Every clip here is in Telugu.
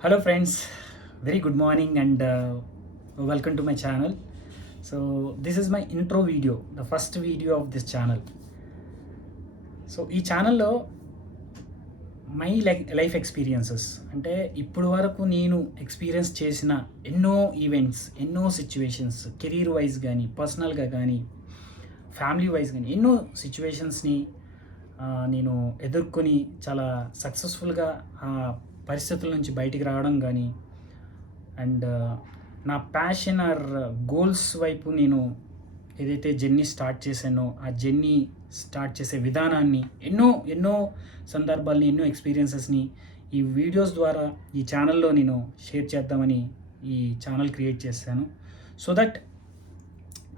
Hello, friends. Very good morning and welcome to my channel. So, this is my intro video, the first video of this channel. So ఈ ఛానల్లో మై లైఫ్ ఎక్స్పీరియన్సెస్ అంటే ఇప్పుడు వరకు నేను ఎక్స్పీరియన్స్ చేసిన ఎన్నో ఈవెంట్స్, ఎన్నో సిచ్యువేషన్స్, కెరీర్ వైజ్ కానీ, పర్సనల్గా కానీ, ఫ్యామిలీ వైజ్ కానీ ఎన్నో సిచ్యువేషన్స్ని నేను ఎదుర్కొని చాలా సక్సెస్ఫుల్గా ఆ పరిస్థితుల నుంచి బయటికి రావడం కానీ అండ్ నా ప్యాషన్ ఆర్ గోల్స్ వైపు నేను ఏదైతే జర్నీ స్టార్ట్ చేశానో ఆ జర్నీ స్టార్ట్ చేసే విధానాన్ని ఎన్నో ఎన్నో సందర్భాల్ని, ఎన్నో ఎక్స్పీరియన్సెస్ని ఈ వీడియోస్ ద్వారా ఈ ఛానల్లో నేను షేర్ చేద్దామని ఈ ఛానల్ క్రియేట్ చేశాను. సో దట్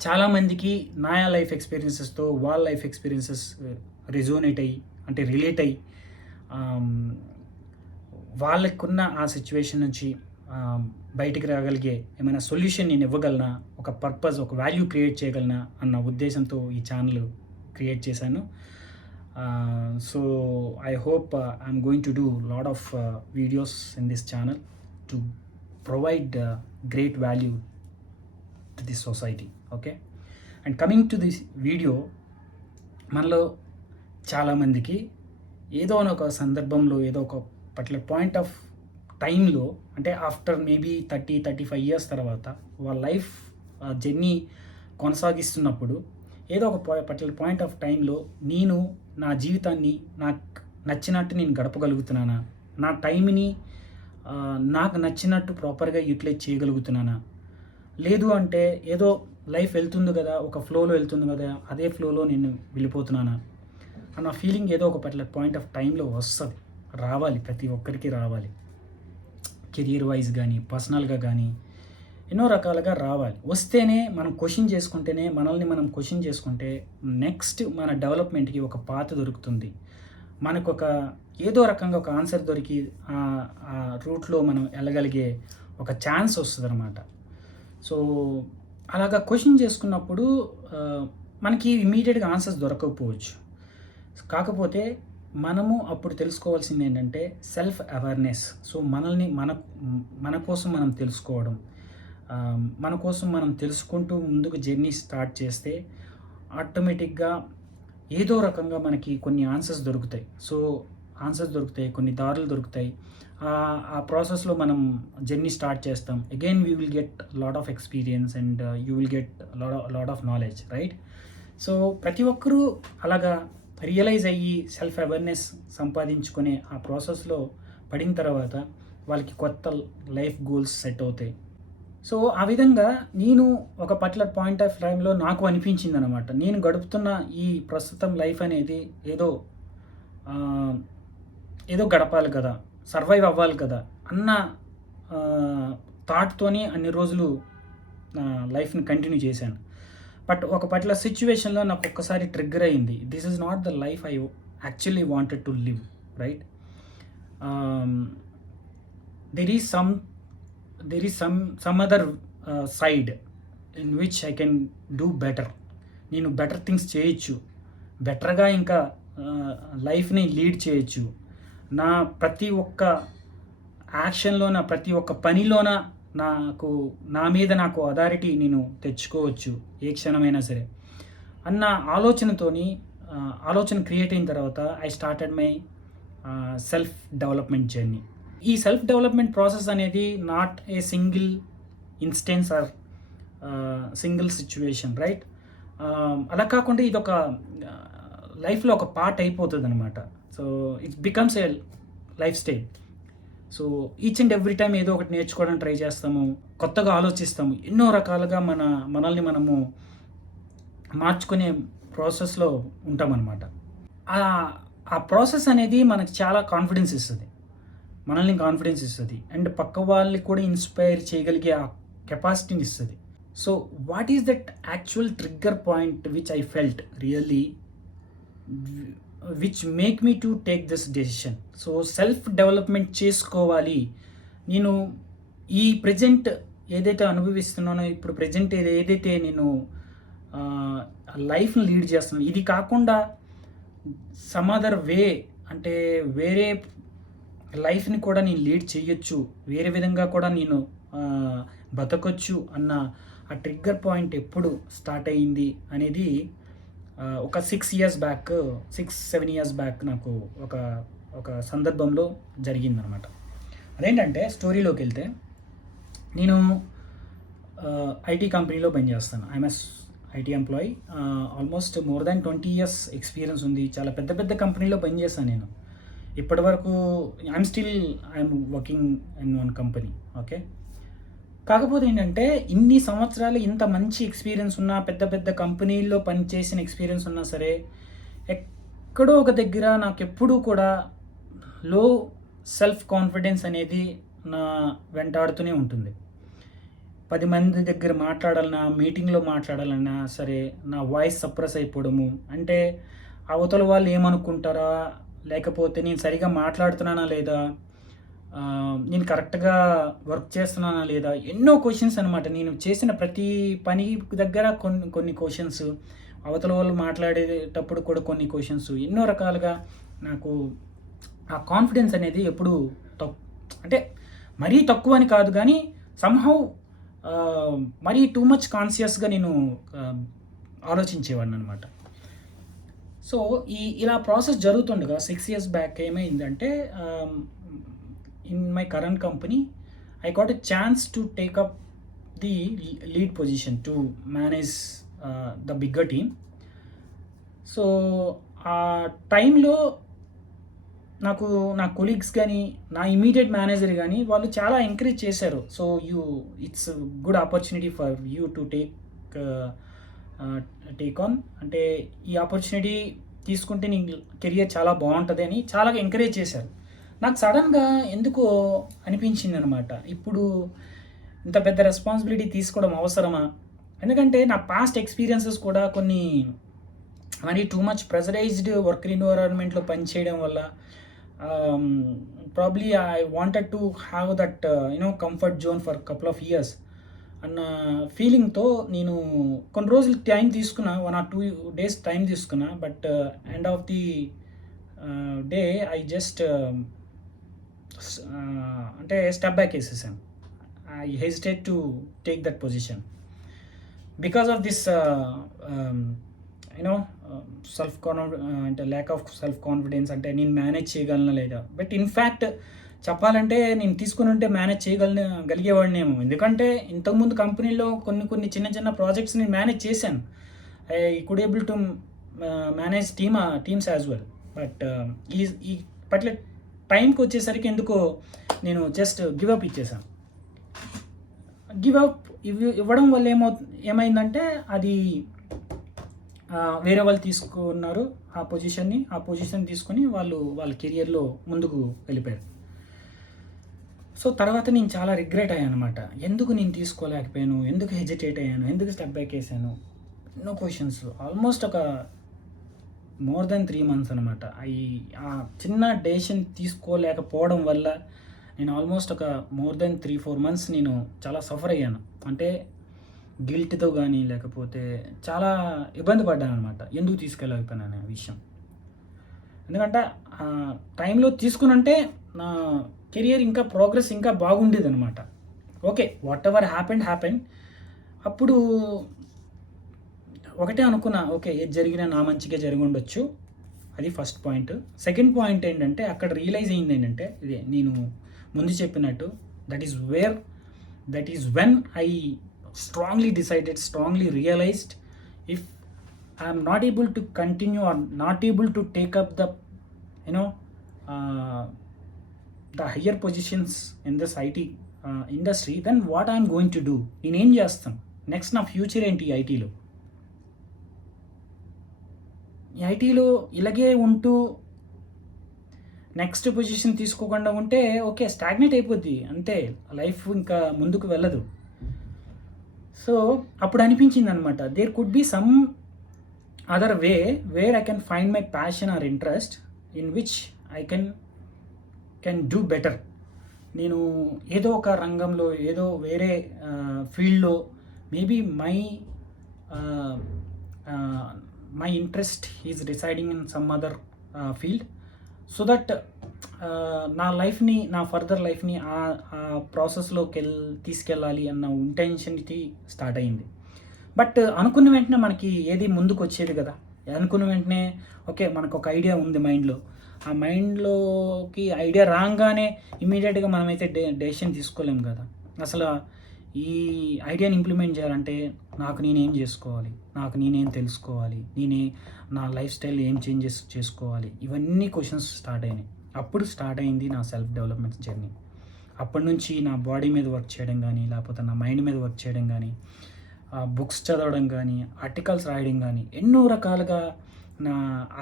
చాలామందికి నా లైఫ్ ఎక్స్పీరియన్సెస్తో వాళ్ళ లైఫ్ ఎక్స్పీరియన్సెస్ రిజోనేట్ అయ్యి అంటే రిలేట్ అయ్యి వాళ్ళకున్న ఆ సిచ్యువేషన్ నుంచి బయటికి రాగలిగే ఏమైనా సొల్యూషన్ నేను ఇవ్వగలనా, ఒక పర్పస్, ఒక వాల్యూ క్రియేట్ చేయగలనా అన్న ఉద్దేశంతో ఈ ఛానల్ క్రియేట్ చేశాను. So I hope I'm going to do lot of videos in this channel to provide great value to this society. Okay, and coming to this video, మనలో చాలామందికి ఏదో ఒక సందర్భంలో, ఏదో ఒక పర్టికులర్ పాయింట్ ఆఫ్ టైంలో, అంటే ఆఫ్టర్ మేబీ 35 ఇయర్స్ తర్వాత వాళ్ళ లైఫ్ జర్నీ కొనసాగిస్తున్నప్పుడు ఏదో ఒక పర్టికులర్ పాయింట్ ఆఫ్ టైంలో నేను నా జీవితాన్ని నాకు నచ్చినట్టు నేను గడపగలుగుతున్నానా, నా టైంని నాకు నచ్చినట్టు ప్రాపర్గా యూటిలైజ్ చేయగలుగుతున్నానా, లేదు అంటే ఏదో లైఫ్ వెళ్తుంది కదా, ఒక ఫ్లోలో వెళ్తుంది కదా, అదే ఫ్లోలో నేను వెళ్ళిపోతున్నానా అన్న ఫీలింగ్ ఏదో ఒక పర్టికులర్ పాయింట్ ఆఫ్ టైంలో వస్తుంది, రావాలి, ప్రతి ఒక్కరికి రావాలి. కెరియర్ వైజ్ కానీ, పర్సనల్గా కానీ ఎన్నో రకాలుగా రావాలి. వస్తేనే మనం క్వశ్చన్ చేసుకుంటేనే, మనల్ని మనం క్వశ్చన్ చేసుకుంటే నెక్స్ట్ మన డెవలప్మెంట్కి ఒక పాత దొరుకుతుంది. మనకు ఒక ఏదో రకంగా ఒక ఆన్సర్ దొరికి ఆ రూట్లో మనం వెళ్ళగలిగే ఒక ఛాన్స్ వస్తుంది అనమాట. సో అలాగా క్వశ్చన్ చేసుకున్నప్పుడు మనకి ఇమీడియట్గా ఆన్సర్స్ దొరకకపోవచ్చు. కాకపోతే మనము అప్పుడు తెలుసుకోవాల్సింది ఏంటంటే సెల్ఫ్ అవేర్నెస్. సో మనల్ని మన కోసం మనం తెలుసుకోవడం, మన కోసం మనం తెలుసుకుంటూ ముందుకు జర్నీ స్టార్ట్ చేస్తే ఆటోమేటిక్గా ఏదో రకంగా మనకి కొన్ని ఆన్సర్స్ దొరుకుతాయి. సో ఆన్సర్స్ దొరుకుతాయి, కొన్ని దారులు దొరుకుతాయి. ఆ ప్రాసెస్లో మనం జర్నీ స్టార్ట్ చేస్తాం. Again we will get lot of experience and you will get lot of knowledge, right? So ప్రతి ఒక్కరూ అలాగా రియలైజ్ అయ్యి సెల్ఫ్ అవేర్నెస్ సంపాదించుకునే ఆ ప్రాసెస్లో పడిన తర్వాత వాళ్ళకి కొత్త లైఫ్ గోల్స్ సెట్ అవుతాయి. సో ఆ విధంగా నేను ఒక పర్టికులర్ పాయింట్ ఆఫ్ టైంలో నాకు అనిపించింది అనమాట, నేను గడుపుతున్న ఈ ప్రస్తుతం లైఫ్ అనేది ఏదో గడపాలి కదా, సర్వైవ్ అవ్వాలి కదా అన్న థాట్తోని అన్ని రోజులు లైఫ్ని కంటిన్యూ చేశాను. బట్ ఒక పర్టికులర్ సిచ్యువేషన్లో నాకు ఒక్కసారి ట్రిగ్గర్ అయింది, this is not the life I actually wanted to live, right? There is some other side in which I can do better. నేను బెటర్ థింగ్స్ చేయొచ్చు, బెటర్గా ఇంకా లైఫ్ని లీడ్ చేయొచ్చు. నా ప్రతి ఒక్క యాక్షన్లో, నా ప్రతి ఒక్క పనిలోన నా మీద నాకు అథారిటీ నేను తెచ్చుకోవచ్చు ఏ క్షణమైనా సరే అన్న ఆలోచన క్రియేట్ అయిన తర్వాత I started my self development journey. ఈ సెల్ఫ్ డెవలప్మెంట్ ప్రాసెస్ అనేది not a single instance or single situation, right? అలా కాకుండా ఇది ఒక లైఫ్లో ఒక పార్ట్ అయిపోతుంది అనమాట. So it becomes a life style. So each and every time ఏదో ఒకటి నేర్చుకోవడానికి ట్రై చేస్తాము, కొత్తగా ఆలోచిస్తాము, ఎన్నో రకాలుగా మనల్ని మనము మార్చుకునే ప్రాసెస్లో ఉంటామన్నమాట. ఆ ప్రాసెస్ అనేది మనకు చాలా కాన్ఫిడెన్స్ ఇస్తుంది, మనల్ని కాన్ఫిడెన్స్ ఇస్తుంది అండ్ పక్క వాళ్ళని కూడా ఇన్స్పైర్ చేయగలిగే ఆ కెపాసిటీని ఇస్తుంది. So what is that actual trigger point which I felt really which make me to take this decision? So self development చేసుకోవాలి. నేను ఈ ప్రజెంట్ ఏదైతే అనుభవిస్తున్నానో, ఇప్పుడు ప్రజెంట్ ఏదైతే నేను లైఫ్ని లీడ్ చేస్తున్నాను, ఇది కాకుండా సమ్ అదర్ వే, అంటే వేరే లైఫ్ని కూడా నేను లీడ్ చేయొచ్చు, వేరే విధంగా కూడా నేను బతకొచ్చు అన్న ఆ ట్రిగ్గర్ పాయింట్ ఎప్పుడు స్టార్ట్ అయ్యింది అనేది ఒక 6-7 ఇయర్స్ బ్యాక్ నాకు ఒక ఒక సందర్భంలో జరిగిందనమాట. అదేంటంటే స్టోరీలోకి వెళ్తే, నేను ఐటీ కంపెనీలో పనిచేస్తాను. IT employee. Almost more than 20 years experience ఉంది. చాలా పెద్ద పెద్ద కంపెనీలో పనిచేస్తాను నేను. ఇప్పటి వరకు I'm working in one company. Okay. కాకపోతే ఏంటంటే, ఇన్ని సంవత్సరాలు ఇంత మంచి ఎక్స్పీరియన్స్ ఉన్నా, పెద్ద పెద్ద కంపెనీల్లో పనిచేసిన ఎక్స్పీరియన్స్ ఉన్నా సరే, ఎక్కడో ఒక దగ్గర నాకెప్పుడూ కూడా లో సెల్ఫ్ కాన్ఫిడెన్స్ అనేది నా వెంటాడుతూనే ఉంటుంది. 10 మంది దగ్గర మాట్లాడాలన్నా, మీటింగ్లో మాట్లాడాలన్నా సరే, నా వాయిస్ సప్రెస్ అయిపోవడము. అంటే అవతల వాళ్ళు ఏమనుకుంటారా, లేకపోతే నేను సరిగా మాట్లాడుతున్నానా లేదా, నేను కరెక్ట్గా వర్క్ చేస్తున్నానా లేదా, ఎన్నో క్వశ్చన్స్ అనమాట. నేను చేసిన ప్రతి పని దగ్గర కొన్ని క్వశ్చన్స్, అవతల వాళ్ళు మాట్లాడేటప్పుడు కూడా కొన్ని క్వశ్చన్స్, ఎన్నో రకాలుగా నాకు ఆ కాన్ఫిడెన్స్ అనేది ఎప్పుడు అంటే మరీ తక్కువ అని కాదు, కానీ సమ్హౌ మరీ టూ మచ్ కాన్షియస్గా నేను ఆలోచించేవాడిని అనమాట. సో ఇలా ప్రాసెస్ జరుగుతుండగా 6 ఇయర్స్ బ్యాక్ ఏమైందంటే, in my current company I got a chance to take up the lead position to manage the bigger team. So ఆ టైంలో నా కొలీగ్స్ కానీ, నా ఇమీడియట్ మేనేజర్ కానీ, వాళ్ళు చాలా ఎంకరేజ్ చేశారు. So it's good opportunity for you to take on, అంటే ఈ ఆపర్చునిటీ తీసుకుంటే నీ కెరియర్ చాలా బాగుంటుంది అని చాలా ఎంకరేజ్ చేశారు. నాకు సడన్గా ఎందుకో అనిపించింది అనమాట, ఇప్పుడు ఇంత పెద్ద రెస్పాన్సిబిలిటీ తీసుకోవడం అవసరమా? ఎందుకంటే నా పాస్ట్ ఎక్స్పీరియన్సెస్ కూడా కొన్ని మరి టూ మచ్ ప్రెజరైజ్డ్ వర్క్ ఎన్విరాన్మెంట్లో పనిచేయడం వల్ల probably I wanted to have that comfort zone for couple of years అన్న ఫీలింగ్తో నేను కొన్ని రోజులు టైం తీసుకున్నా, 1 or 2 days టైం తీసుకున్నా. But end of the day I just అంటే స్టెప్ బ్యాక్ వేసేసాను. I hesitate to take that position because of this అంటే ల్యాక్ ఆఫ్ సెల్ఫ్ కాన్ఫిడెన్స్. అంటే నేను మేనేజ్ చేయగలనా లేదా, బట్ ఇన్ఫ్యాక్ట్ చెప్పాలంటే నేను తీసుకుని ఉంటే మేనేజ్ చేయగలిగేవాడినేమో. ఎందుకంటే ఇంతకుముందు కంపెనీలో కొన్ని చిన్న చిన్న ప్రాజెక్ట్స్ నేను మేనేజ్ చేశాను. I could able to manage teams as well. But ఈ పర్టికులర్ టైంకి వచ్చేసరికి ఎందుకో నేను జస్ట్ గివప్ ఇచ్చేసాను. గివప్ ఇవ్వడం వల్ల ఏమైందంటే, అది వేరే వాళ్ళు తీసుకున్నారు ఆ పొజిషన్ తీసుకొని వాళ్ళ కెరియర్లో ముందుకు వెళ్ళిపోయారు. సో తర్వాత నేను చాలా రిగ్రెట్ అయ్యాను అనమాట. ఎందుకు నేను తీసుకోలేకపోయాను, ఎందుకు హెజిటేట్ అయ్యాను, ఎందుకు స్టెప్ బ్యాక్ వేసాను, ఎన్నో క్వశ్చన్స్. ఆల్మోస్ట్ ఒక మోర్ దెన్ 3 months అనమాట. ఆ చిన్న డెసిషన్ తీసుకోలేకపోవడం వల్ల నేను ఆల్మోస్ట్ ఒక మోర్ దెన్ 3-4 months నేను చాలా సఫర్ అయ్యాను. అంటే గిల్ట్తో కానీ, లేకపోతే చాలా ఇబ్బంది పడ్డాను అనమాట, ఎందుకు తీసుకెళ్ళకపోయాను అనే విషయం. ఎందుకంటే ఆ టైంలో తీసుకునంటే నా కెరియర్ ఇంకా ప్రోగ్రెస్ ఇంకా బాగుండేది అనమాట. Okay, what ever happened. అప్పుడు ఒకటే అనుకున్నా, ఓకే ఏది జరిగినా నా మంచిగా జరిగి ఉండొచ్చు. అది ఫస్ట్ పాయింట్. సెకండ్ పాయింట్ ఏంటంటే, అక్కడ రియలైజ్ అయింది ఏంటంటే, ఇదే నేను ముందు చెప్పినట్టు, that is when I strongly decided, strongly realized, if I am not able to continue or not able to take up the higher positions in this IT industry, then what I am going to do? నేనేం చేస్తాను నెక్స్ట్, నా ఫ్యూచర్ ఏంటి ఐటీలో? ఈ ఐటీలో ఇలాగే ఉంటూ నెక్స్ట్ పొజిషన్ తీసుకోకుండా ఉంటే ఓకే, స్టాగ్నేట్ అయిపోద్ది అంతే, లైఫ్ ఇంకా ముందుకు వెళ్ళదు. సో అప్పుడు అనిపించింది అనమాట, there could be some other way where I can find my passion or interest in which I can do better. నేను ఏదో ఒక రంగంలో, ఏదో వేరే ఫీల్డ్లో, maybe my interest is residing in some other field, so that నా లైఫ్ని, నా ఫర్దర్ లైఫ్ని ఆ ఆ ప్రాసెస్లోకి తీసుకెళ్ళాలి అన్న ఇంటెన్షన్‌కి స్టార్ట్ అయింది. బట్ అనుకున్న వెంటనే మనకి ఏది ముందుకు వచ్చేది కదా! అనుకున్న వెంటనే ఓకే. మనకొక ఐడియా ఉంది మైండ్‌లో. ఆ మైండ్‌లోకి ఐడియా రాంగానే ఇమ్మీడియేట్‌గా మనమైతే డెసిషన్ తీసుకోలేము కదా! అసల ఈ ఐడియాని ఇంప్లిమెంట్ చేయాలంటే నాకు నేనేం జేసుకోవాలి? నాకు నేనేం తెలుసుకోవాలి? నా లైఫ్ స్టైల్ ఏం చేంజెస్ చేసుకోవాలి? ఇవన్నీ క్వెషన్స్ స్టార్ట్ అయినాయి. అప్పుడు స్టార్ట్ అయింది నా సెల్ఫ్ డెవలప్‌మెంట్ జర్నీ. అప్పటినుంచి నా బాడీ మీద వర్క్ చేయడం గానీ, లేకపోతే నా మైండ్ మీద వర్క్ చేయడం గానీ, బుక్స్ చదవడం గానీ, ఆర్టికల్స్ రాయడం గానీ, ఎన్నో రకాలుగా నా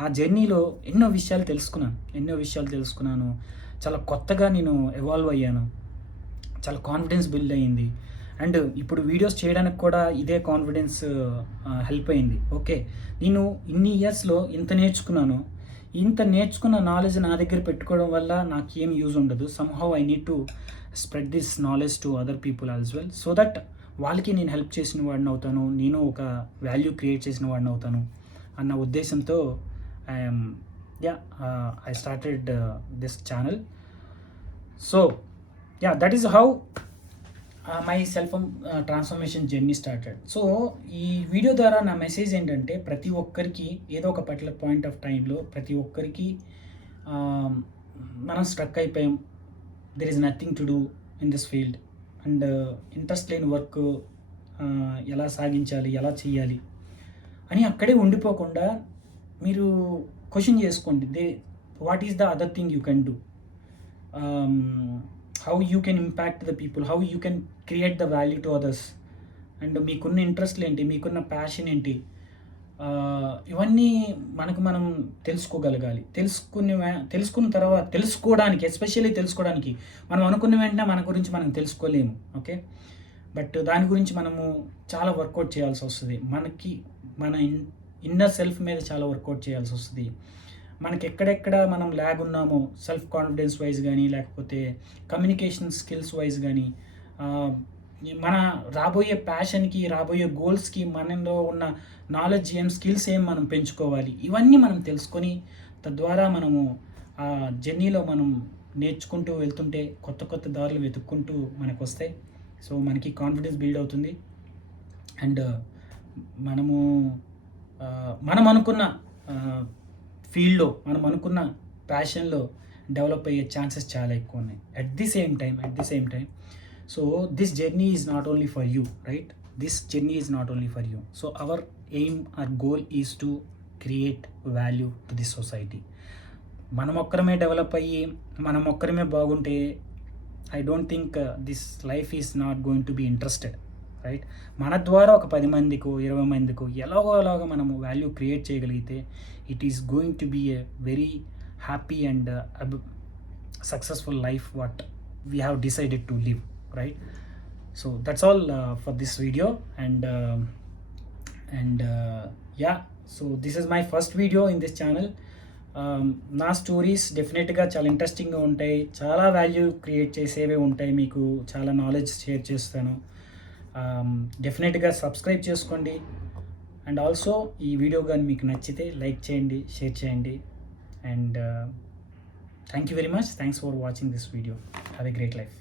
ఆ జర్నీలో ఎన్నో విషయాలు తెలుసుకున్నాను. చాలా కొత్తగా నేను ఎవాల్వ్ అయ్యాను. చాలా కాన్ఫిడెన్స్ బిల్డ్ అయ్యింది. అండ్ ఇప్పుడు వీడియోస్ చేయడానికి కూడా ఇదే కాన్ఫిడెన్స్ హెల్ప్ అయింది. ఓకే. నేను ఇన్ని ఇయర్స్‌లో ఇంత నేర్చుకున్న నాలెడ్జ్ నా దగ్గర పెట్టుకోవడం వల్ల నాకేం యూజ్ ఉండదు. Somehow I need to spread this knowledge to other people as well. So that వాళ్ళకి నేను హెల్ప్ చేసిన వాడినవుతాను. నేను ఒక వాల్యూ క్రియేట్ చేసిన వాడినవుతాను అన్న ఉద్దేశంతో I'm I started this channel. So that is how my self transformation journey started. So ఈ వీడియో ద్వారా నా మెసేజ్ ఏంటంటే ప్రతి ఒక్కరికి ఏదో ఒక పర్టికులర్ పాయింట్ ఆఫ్ టైంలో ప్రతి ఒక్కరికి మనం స్ట్రక్ అయిపోయాం. There is nothing to do in this field and interest లేని వర్క్ ఎలా సాగించాలి, ఎలా చేయాలి అని అక్కడే ఉండిపోకుండా మీరు క్వశ్చన్ చేసుకోండి. What is the other thing you can do, how you can impact the people, how you can create the value to others, and మీకున్న ఇంట్రెస్ట్లు ఏంటి, మీకున్న ప్యాషన్ ఏంటి, ఇవన్నీ మనం తెలుసుకోగలగాలి. తెలుసుకున్న తర్వాత ఎస్పెషల్లీ తెలుసుకోవడానికి మనం అనుకున్న వెంటనే మన గురించి మనం తెలుసుకోలేము. ఓకే. బట్ దాని గురించి మనము చాలా వర్కౌట్ చేయాల్సి వస్తుంది. మన ఇన్నర్ సెల్ఫ్ మీద చాలా వర్కౌట్ చేయాల్సి వస్తుంది. మనకి ఎక్కడెక్కడ మనం ల్యాగ్ ఉన్నామో సెల్ఫ్ కాన్ఫిడెన్స్ వైజ్ కానీ, లేకపోతే కమ్యూనికేషన్ స్కిల్స్ వైజ్ కానీ, మన రాబోయే ప్యాషన్కి, రాబోయే గోల్స్కి మనలో ఉన్న నాలెడ్జ్ స్కిల్స్ మనం పెంచుకోవాలి. ఇవన్నీ మనం తెలుసుకొని తద్వారా మనము ఆ జర్నీలో మనం నేర్చుకుంటూ వెళ్తుంటే కొత్త కొత్త దారులు వెతుక్కుంటూ మనకు వస్తాయి. సో మనకి కాన్ఫిడెన్స్ బిల్డ్ అవుతుంది. అండ్ మనం అనుకున్న ఫీల్డ్లో, మనం అనుకున్న ప్యాషన్లో డెవలప్ అయ్యే ఛాన్సెస్ చాలా ఎక్కువ ఉన్నాయి. At the same time so this journey is not only for you, right? This journey is not only for you. So our goal is to create value to this society. మనం ఒక్కరమే డెవలప్ అయ్యి మనం ఒక్కరమే బాగుంటే I don't think this life is not going to be interested, right? మన ద్వారా ఒక 10 మందికో 20 మందికో ఎలాగోలాగా మనము వాల్యూ క్రియేట్ చేయగలిగితే it is going to be a very happy and successful life what we have decided to live, right? So that's all for this video. And so this is my first video in this channel. నా స్టోరీస్ డెఫినెట్గా చాలా ఇంట్రెస్టింగ్గా ఉంటాయి, చాలా వాల్యూ క్రియేట్ చేసేవే ఉంటాయి, మీకు చాలా నాలెడ్జ్ షేర్ చేస్తాను. డెఫినెట్గా సబ్స్క్రైబ్ చేసుకోండి. అండ్ ఆల్సో ఈ వీడియో కానీ మీకు నచ్చితే లైక్ చేయండి, షేర్ చేయండి. And thank you very much. Thanks for watching this video. Have a great life.